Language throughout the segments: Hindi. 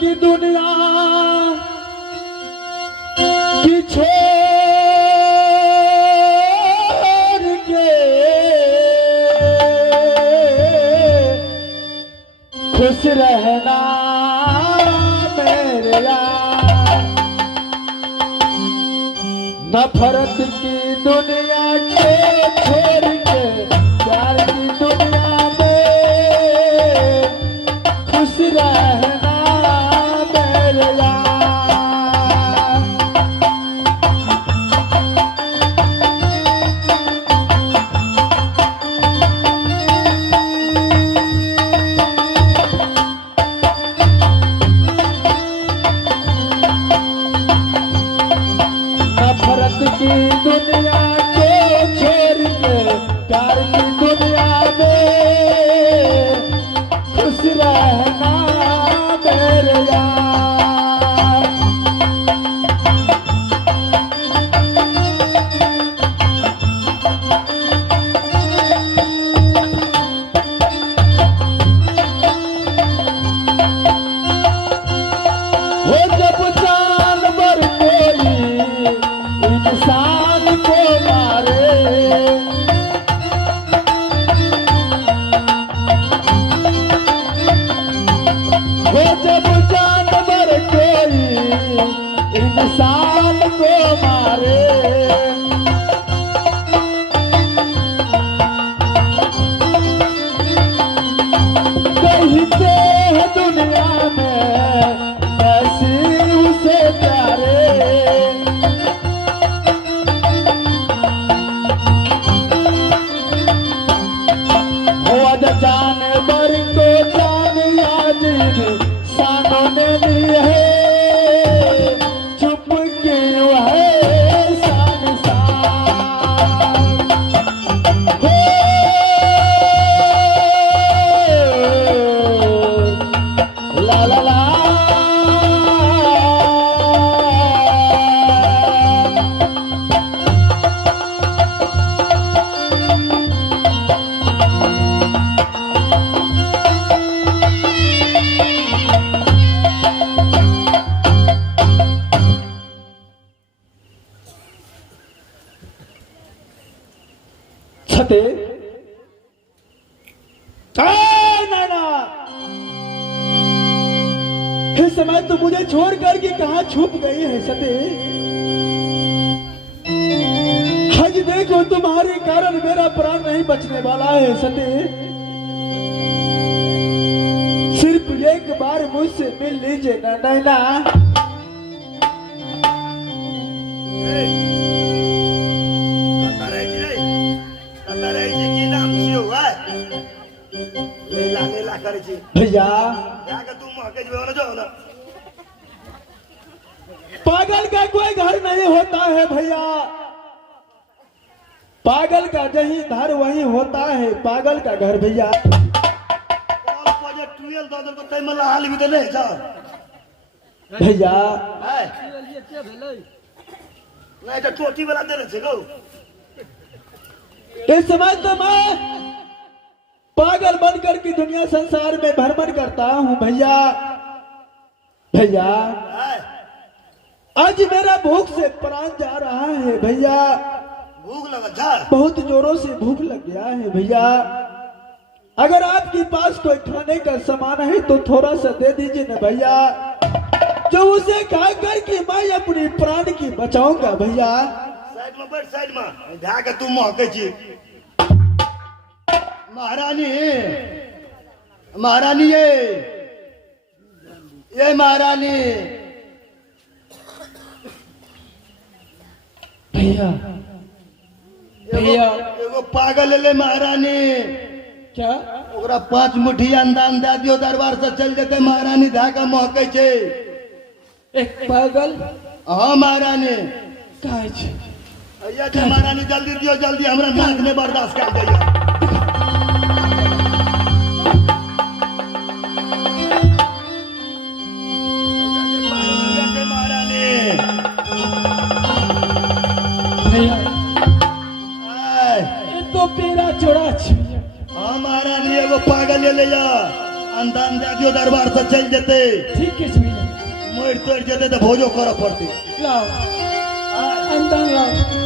की दुनिया की छोड़ के खुश रहना मेरे यार। नफरत की दुनिया के छोड़ के प्यार की दुनिया में खुश रहना मेरे यार। नफरत की दुनिया को छोड़ के प्यार की दुनिया में खुश रहना मेरे यार। हो जब जानवर कोई इंसान को मारे, वो जब जानवर कोई इंसान को मारे, कहते हैं दुनिया में कैसे उसे प्यारे। जानवर को जान आज इंसानों ने ली है, चुप क्यों है संसार। ला ला ला छते नाना, इस समय तो मुझे छोड़ करके कहाँ छुप गई है सते। आज देखो तुम्हारे कारण मेरा प्राण नहीं बचने वाला है सते। सिर्फ एक बार मुझसे मिल लीजिए ना नैना। भैया पागल का कोई घर नहीं होता है भैया, पागल का जहीं घर वहीं होता है पागल का घर भैया। भैया चोटी वाला दे रहे इस समय तो मैं पागल बनकर की दुनिया संसार में भ्रमण करता हूँ भैया। भैया आज मेरा भूख से प्राण जा रहा है भैया। भूख लगा बहुत जोरों से भूख लग गया है भैया। अगर आपके पास कोई खाने का सामान है तो थोड़ा सा दे दीजिए ना भैया, जो उसे खा कर के मैं अपनी प्राण की बचाऊंगा भैया। साइड में बैठ, साइड में ढाके तू महके छी। महारानी महारानी ये महारानी भैया भैया एगो पागल ले महारानी। क्या ओकरा 5 मुट्ठी अंदान दे दियो, दरबार से चल जेते महारानी ढाका महके छे। एक पागल? हाँ महारानी। काहे छे? अय्या महारानी जल्दी दियो, जल्दी हमरा नाक में बर्दाश्त कर दियो। तो पेरा चोरा छे। हाँ महारानी एगो पागल ले जा। अंदान दे दियो दरबार से चल जेते ठीक है भैया मर तोड़ जेते तो भोजो कर पड़ती लाओ अंदर लाओ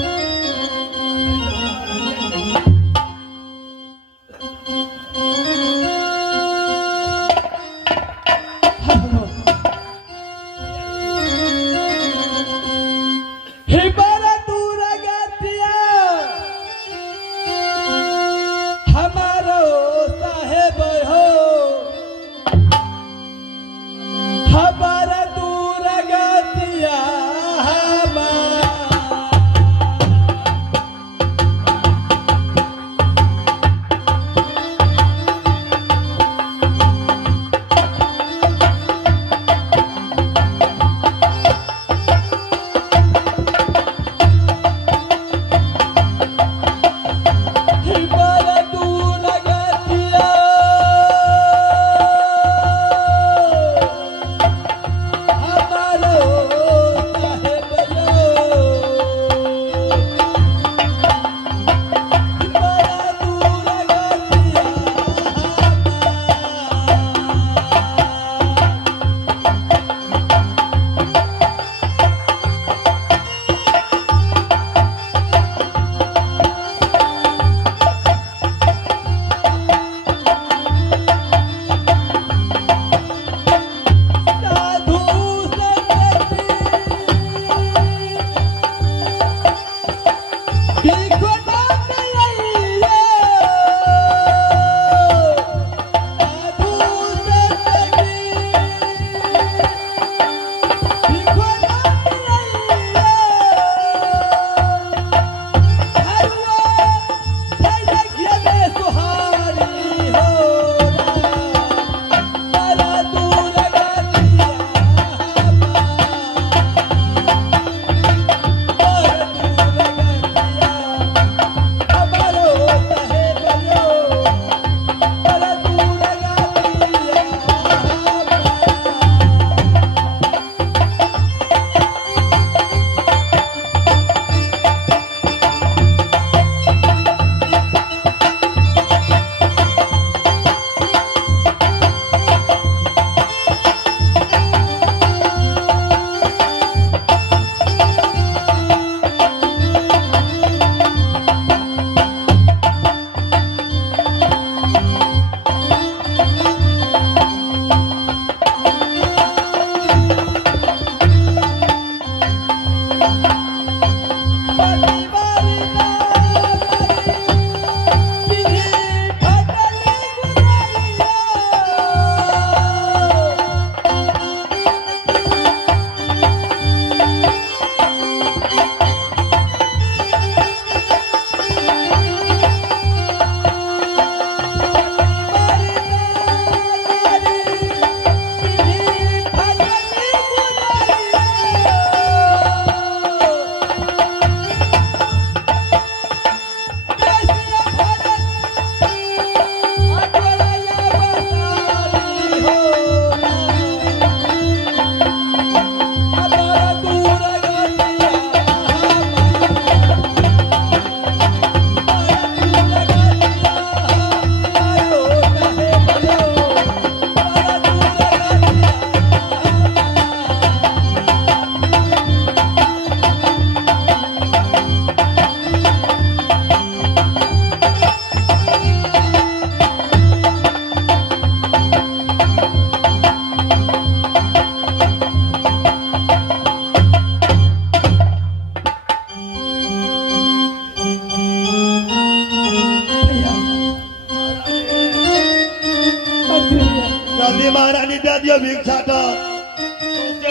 जल्दी महारानी दे दियो भिक्षा तो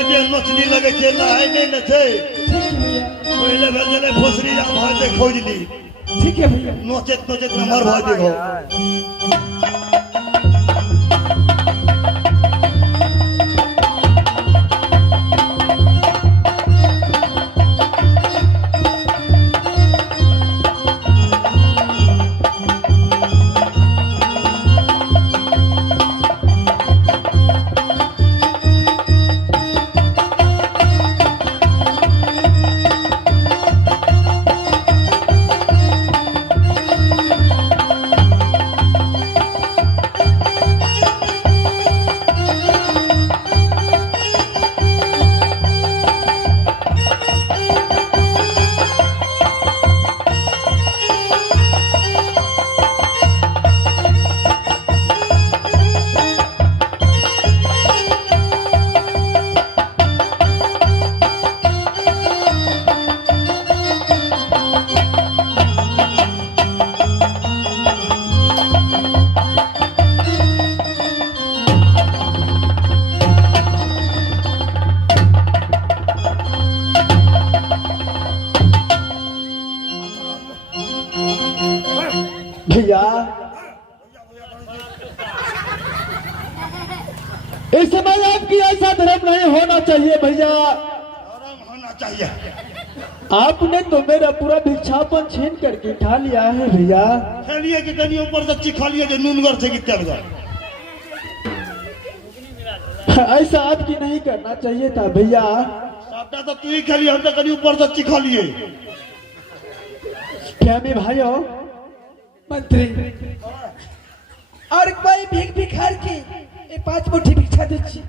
जे नचनी लगे छै नहाय नहीं न छै पहले भेजले फुसरी आ भाते खोज ली ठीक है भैया नोचेत नोचेत नंबर भाई देखो इस समय आपकी ऐसा धर्म नहीं होना चाहिए भैया। धर्म होना चाहिए। आपने तो मेरा पूरा भिक्षापन छीन करके खा लिया है भैया। खेलिए कि कहीं ऊपर से चिखा लिए जो नूनगर से गिरते लगा। ऐसा आपकी नहीं करना चाहिए था भैया। सबटा तो तू ही खेली, हम तो कहीं ऊपर से चिखा लिए। क्या मैं भाइयों मंत्री और कोई भीख भिखार की 5 मुट्ठी भिक्षा दे छी,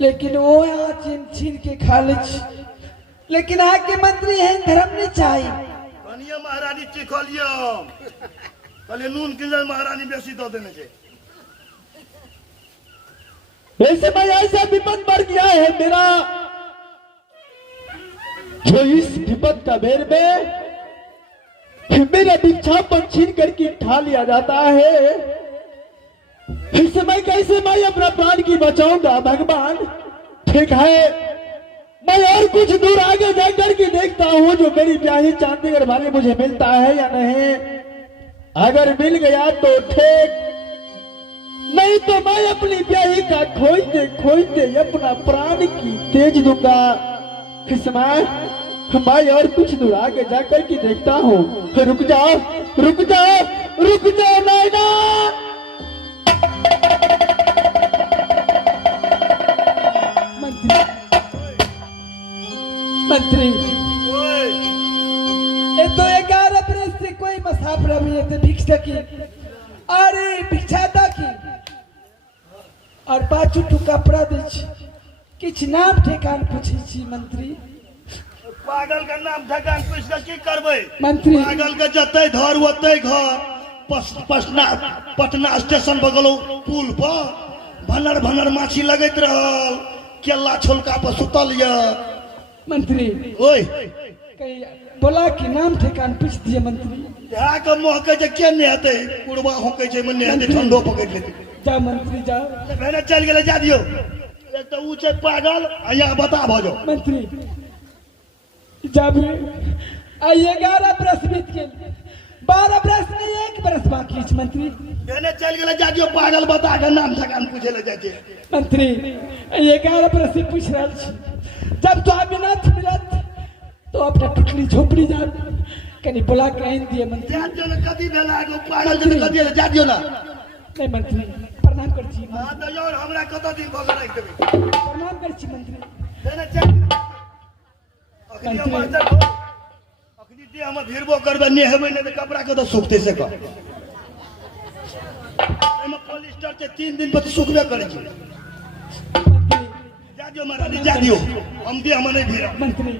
लेकिन वो यहाँ छीन छीन के खा ले छी। लेकिन आके मंत्री है धर्म नहीं चाहिए। कनिया महारानी चिखा लिया कल नून किलो महारानी बेसी दो देने से। ऐसे में ऐसा विपद बढ़ गया है मेरा, जो इस विपद का बेर में मेरा भिक्षापन छीन करके खा लिया जाता है। इस समय कैसे मैं अपना प्राण की बचाऊंगा भगवान। ठीक है, मैं और कुछ दूर आगे जाकर के देखता हूँ जो मेरी प्यारी चांदीगढ़ वाली मुझे मिलता है या नहीं। अगर मिल गया तो ठीक, नहीं तो मैं अपनी प्यारी का खोजते खोजते अपना प्राण की तेज दूंगा। इस समय मैं और कुछ दूर आगे जाकर के देखता हूँ। रुक जाओ रुक जाओ रुक जाओ नायना। मंत्री ओए ये तो 11 बरस से कोई मसाफर भी है भिक्षा की अरे भिक्षा दा की और 5 टू कपड़ा दे छी। किछ नाम ठेकान पूछे छी मंत्री। पागल का नाम ठकान पूछ के की करबे मंत्री पागल के जते घर ओते घर पटना स्टेशन बगलो पुल पर भनर भनर माछी लगत रहल केला छोलका पर सुतल य। मंत्री ओए कहीं बोला कि नाम ठेकान पूछ दिए मंत्री। यहाँ के मुँह के जे के नहीं हते कुड़वा होके जे मन नहीं हते ठंडो पकड़ लेते। जा मंत्री जा। मैंने चल गेले जा दियो एक तो ऊ छे पागल आ यहाँ बता भजो। मंत्री जब आ 11 बरस बीत गए, 12 बरस में 1 बरस बाकी है मंत्री। मैंने चल गेले जा दियो पागल बता के नाम ठकान पूछे ले जाते। मंत्री 11 बरस से पूछ रहा छी, जब तो अभिनाथ मिलत तो अपना टुकड़ी झोपड़ी जा कहीं बुला के आइन दिए मंत्री। जा दियो ना कदी भेला को पागल जन कदी जा दियो ना। नहीं मंत्री प्रणाम कर छी। हां तो यार हमरा कत दिन भग रख देबे। प्रणाम कर छी मंत्री। मैंने चल अखनी हम अखनी दे हम भिरबो करबे नहीं हेबे ने कपड़ा के तो सुखते से का एमे पॉलिस्टर के 3 दिन पर सुखबे करे छी। मंत्री जा दियो महारानी जा दियो हम दे हम नहीं भिरा। मंत्री